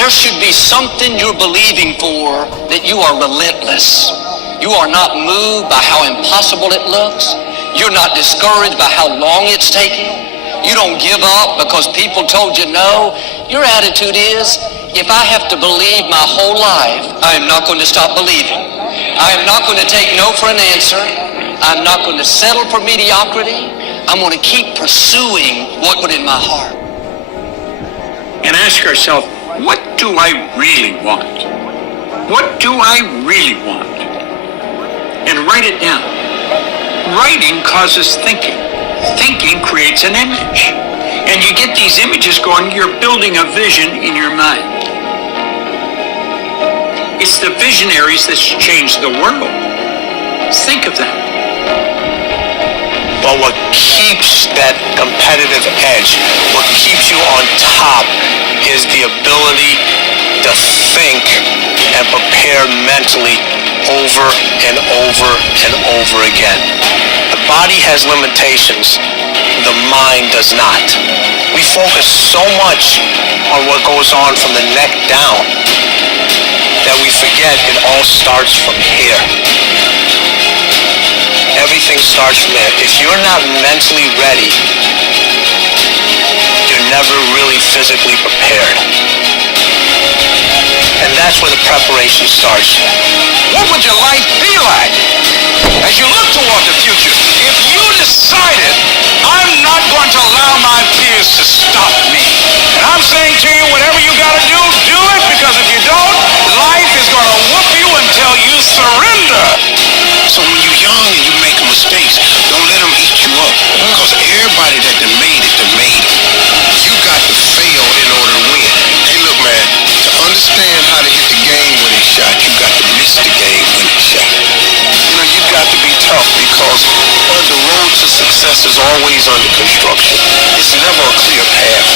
There should be something you're believing for that you are relentless. You are not moved by how impossible it looks. You're not discouraged by how long it's taking. You don't give up because people told you no. Your attitude is, if I have to believe my whole life, I am not going to stop believing. I am not going to take no for an answer. I'm not going to settle for mediocrity. I'm going to keep pursuing what was in my heart. And ask yourself, what do I really want? What do I really want? And write it down. Writing causes thinking. Thinking creates an image. And you get these images going, you're building a vision in your mind. It's the visionaries that changed the world. Think of that. But what keeps that competitive edge, what keeps you on top, is the ability to think and prepare mentally over and over and over again. The body has limitations, the mind does not. We focus so much on what goes on from the neck down that we forget it all starts from here. Everything starts from there. If you're not mentally ready, you're never really physically prepared. And that's where the preparation starts. What would your life be like as you look toward the future if you decided, I'm not going to allow my fears to stop me? And I'm saying to you, whatever you got to do it, because if you don't, life is going to whoop you until you surrender. So when you're young and you make mistakes, don't let them eat you up, because everybody that done made it, you got to fail in order to win. Hey, look, man, to understand how to hit the game-winning shot, you got to miss the game-winning shot. You know, you got to be tough, because the road to success is always under construction. It's never a clear path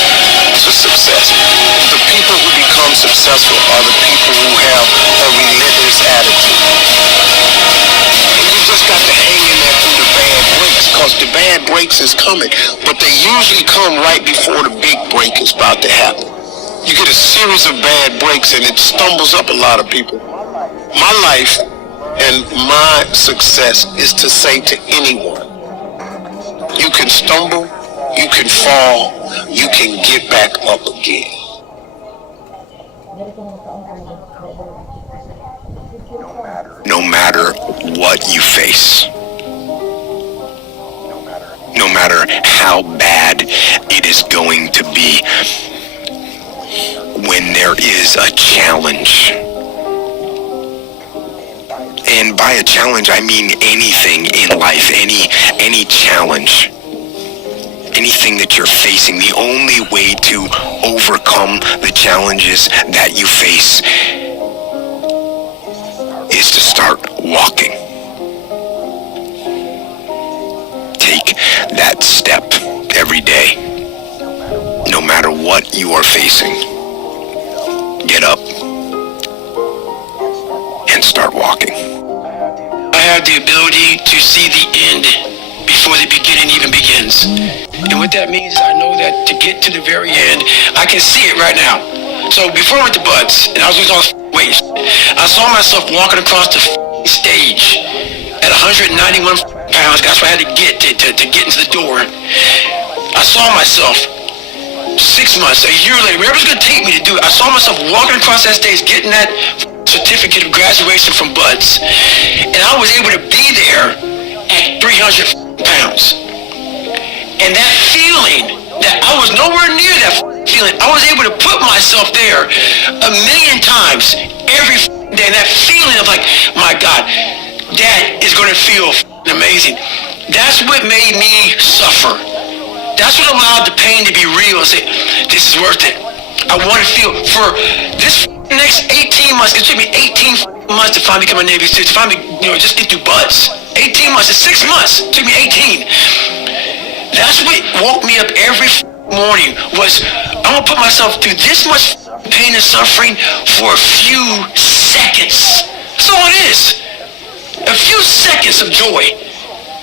to success. The people who become successful are the people who have a relentless attitude. And you just got to hang in there through the bad breaks, because the bad breaks is coming, but they usually come right before the big break is about to happen. You get a series of bad breaks and it stumbles up a lot of people. My life and my success is to say to anyone, you can stumble, you can fall, you can get back up again. No matter what you face, no matter how bad it is going to be, when there is a challenge, and by a challenge I mean anything in life, any challenge, anything that you're facing, the only way to overcome the challenges that you face is to start walking. Take that step every day, no matter what you are facing. Get up and start walking. I have the ability to see the end before the beginning even begins. And what that means is I know that to get to the very end, I can see it right now. So before I went to Buds, and I was losing all the weight, I saw myself walking across the stage at 191 pounds. That's what I had to get to get into the door. I saw myself 6 months, a year later, whatever it's going to take me to do it, I saw myself walking across that stage, getting that certificate of graduation from Buds. And I was able to be there at 300 pounds. And that feeling, that I was nowhere near that feeling, I was able to put myself there 1,000,000 times every day. And that feeling of like, my God, that is going to feel amazing. That's what made me suffer. That's what allowed the pain to be real and say, this is worth it. I want to feel for this next 18 months. It took me 18 months to finally become a Navy SEAL, to finally, just get through Buds. 18 months, it's 6 months. It took me 18. That's what woke me up every morning, was I'm going to put myself through this much pain and suffering for a few seconds. That's all it is. A few seconds of joy.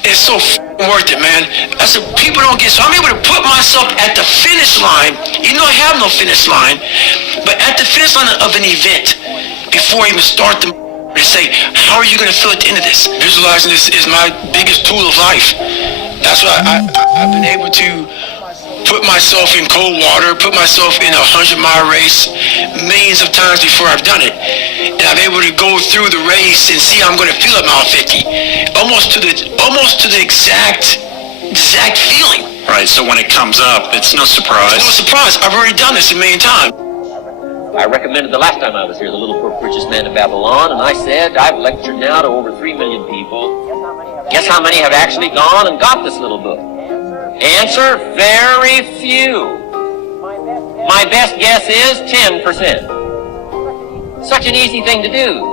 It's so worth it, man. That's what people don't get. So I'm able to put myself at the finish line, even though I have no finish line, but at the finish line of an event before I even start the and say, how are you going to feel at the end of this? Visualizing this is my biggest tool of life. That's why I've been able to put myself in cold water, put myself in a 100-mile race millions of times before I've done it. And I'm able to go through the race and see how I'm going to feel at mile 50. Almost to the exact feeling. Right, so when it comes up, it's no surprise. It's no surprise. I've already done this a million times. I recommended the last time I was here, The Little Poor Richest Man of Babylon, and I said, I've lectured now to over 3 million people. Guess how many have actually gone and got this little book? Answer, very few. My best guess is 10%. Such an easy thing to do.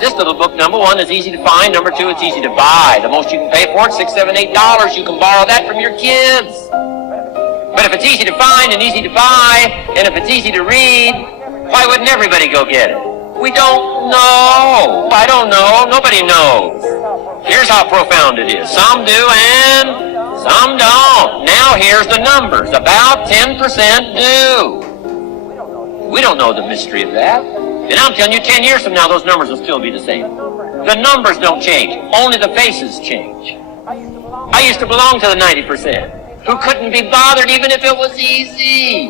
This little book, number one, is easy to find. Number two, it's easy to buy. The most you can pay for it, $6, $7, $8. You can borrow that from your kids. But if it's easy to find and easy to buy, and if it's easy to read, why wouldn't everybody go get it? We don't know. I don't know. Nobody knows. Here's how profound it is. Some do and some don't. Now here's the numbers. About 10% do. We don't know the mystery of that. And I'm telling you, 10 years from now, those numbers will still be the same. The numbers don't change. Only the faces change. I used to belong to the 90%. Who couldn't be bothered even if it was easy.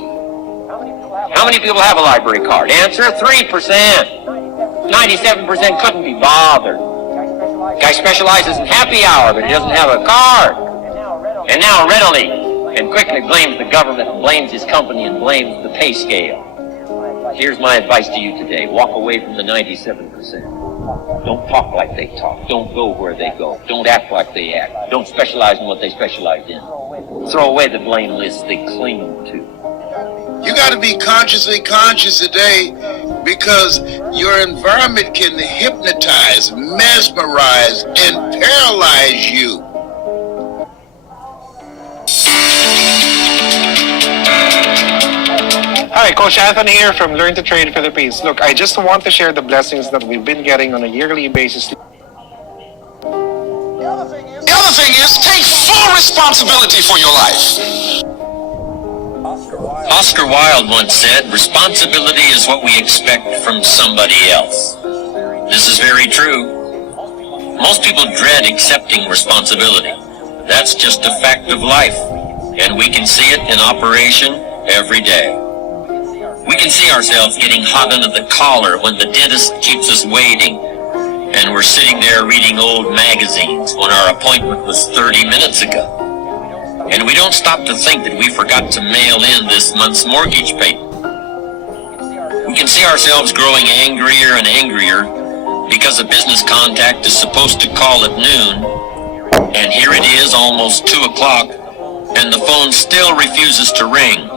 How many people have a library card? Answer, 3%. 97% couldn't be bothered. Guy specializes in happy hour, but he doesn't have a card. And now readily and quickly blames the government and blames his company and blames the pay scale. Here's my advice to you today. Walk away from the 97%. Don't talk like they talk. Don't go where they go. Don't act like they act. Don't specialize in what they specialize in. Throw away the blame lists they cling to. You got to be consciously conscious today because your environment can hypnotize, mesmerize, and paralyze you. Hi, Coach Anthony here from Learn to Trade Philippines. Look, I just want to share the blessings that we've been getting on a yearly basis. The other thing is take full responsibility for your life. Oscar Wilde once said, responsibility is what we expect from somebody else. This is very true. Most people dread accepting responsibility. That's just a fact of life, and we can see it in operation every day. We can see ourselves getting hot under the collar when the dentist keeps us waiting, and we're sitting there reading old magazines when our appointment was 30 minutes ago. And we don't stop to think that we forgot to mail in this month's mortgage payment. We can see ourselves growing angrier and angrier because a business contact is supposed to call at noon, and here it is almost 2 o'clock, and the phone still refuses to ring.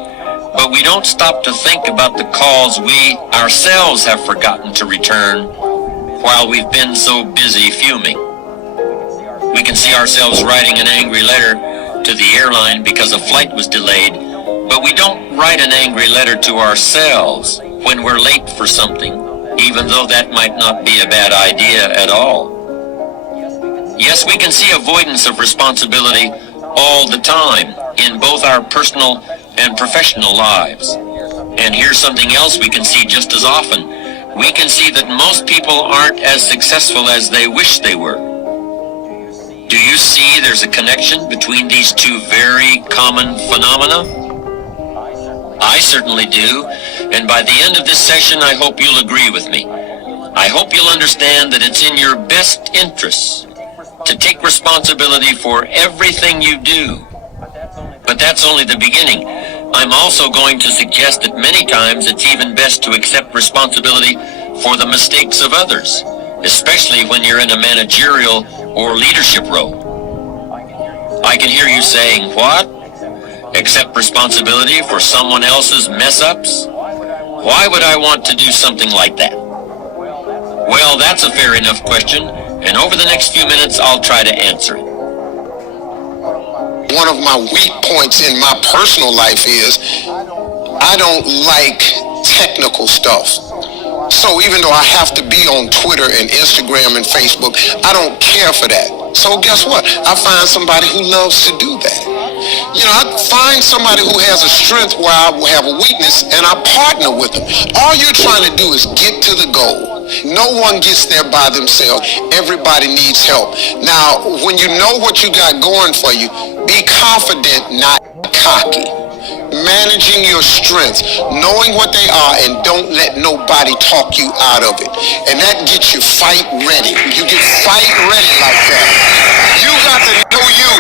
But we don't stop to think about the calls we ourselves have forgotten to return while we've been so busy fuming. We can see ourselves writing an angry letter to the airline because a flight was delayed, but we don't write an angry letter to ourselves when we're late for something, even though that might not be a bad idea at all. Yes, we can see avoidance of responsibility all the time in both our personal and professional lives. And here's something else we can see just as often. We can see that most people aren't as successful as they wish they were. Do you see there's a connection between these two very common phenomena? I certainly do, and by the end of this session, I hope you'll agree with me. I hope you'll understand that it's in your best interests to take responsibility for everything you do. But that's only the beginning. I'm also going to suggest that many times it's even best to accept responsibility for the mistakes of others, especially when you're in a managerial or leadership role. I can hear you saying, what? Accept responsibility for someone else's mess-ups? Why would I want to do something like that? Well, that's a fair enough question, and over the next few minutes, I'll try to answer it. One of my weak points in my personal life is I don't like technical stuff. So even though I have to be on Twitter and Instagram and Facebook, I don't care for that. So guess what? I find somebody who loves to do that. You know, I find somebody who has a strength where I have a weakness, and I partner with them. All you're trying to do is get to the goal. No one gets there by themselves. Everybody needs help. Now, when you know what you got going for you, be confident, not cocky. Managing your strengths, knowing what they are, and don't let nobody talk you out of it. And that gets you fight ready. You get fight ready like that. You got to know you.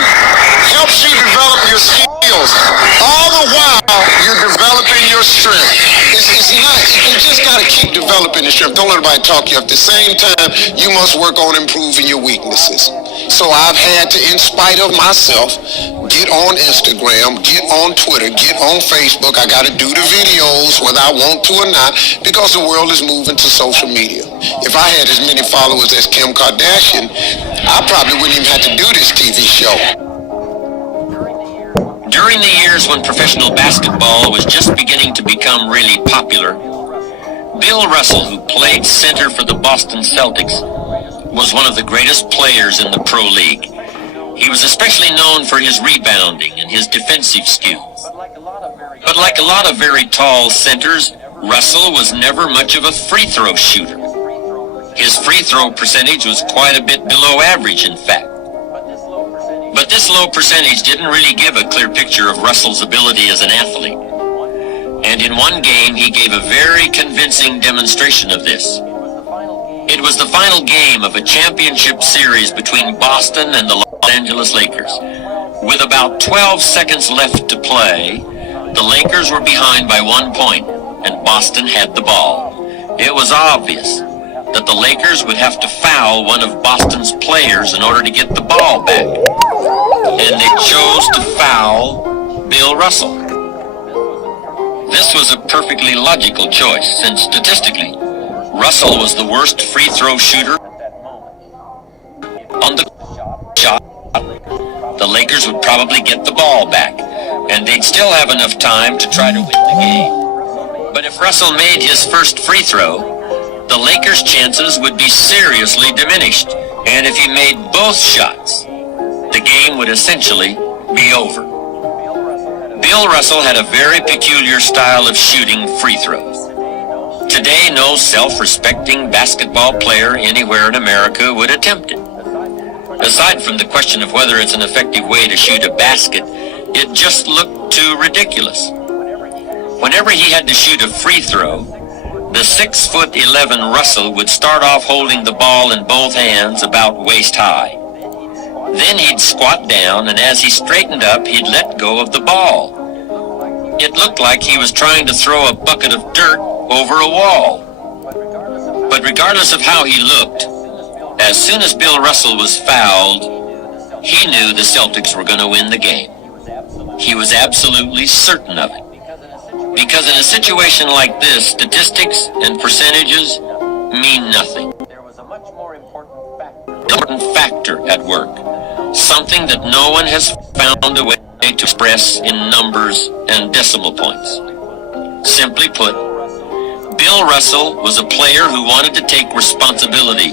Helps you develop your skills. All the while, you're developing your strength. It's not, you just got to keep developing the strength. Don't let anybody talk you up. At the same time, you must work on improving your weaknesses. So I've had to, in spite of myself, get on Instagram, get on Twitter, get on Facebook. I got to do the videos whether I want to or not, because the world is moving to social media. If I had as many followers as Kim Kardashian, I probably wouldn't even have to do this TV show. During the years when professional basketball was just beginning to become really popular, Bill Russell, who played center for the Boston Celtics, was one of the greatest players in the Pro League. He was especially known for his rebounding and his defensive skills. But like a lot of very tall centers, Russell was never much of a free throw shooter. His free throw percentage was quite a bit below average, in fact. But this low percentage didn't really give a clear picture of Russell's ability as an athlete. And in one game, he gave a very convincing demonstration of this. It was the final game of a championship series between Boston and the Los Angeles Lakers. With about 12 seconds left to play, the Lakers were behind by 1 point, and Boston had the ball. It was obvious that the Lakers would have to foul one of Boston's players in order to get the ball back. And they chose to foul Bill Russell. This was a perfectly logical choice, since statistically, Russell was the worst free throw shooter on the shot. The Lakers would probably get the ball back, and they'd still have enough time to try to win the game. But if Russell made his first free throw, the Lakers' chances would be seriously diminished, and if he made both shots, the game would essentially be over. Bill Russell had a very peculiar style of shooting free throws. Today, no self-respecting basketball player anywhere in America would attempt it. Aside from the question of whether it's an effective way to shoot a basket, it just looked too ridiculous. Whenever he had to shoot a free throw, the 6'11" Russell would start off holding the ball in both hands about waist high. Then he'd squat down, and as he straightened up, he'd let go of the ball. It looked like he was trying to throw a bucket of dirt over a wall. But regardless of how he looked, as soon as Bill Russell was fouled, he knew the Celtics were going to win the game. He was absolutely certain of it. Because in a situation like this, statistics and percentages mean nothing. There was a much more important factor at work. Something that no one has found a way to express in numbers and decimal points. Simply put, Bill Russell was a player who wanted to take responsibility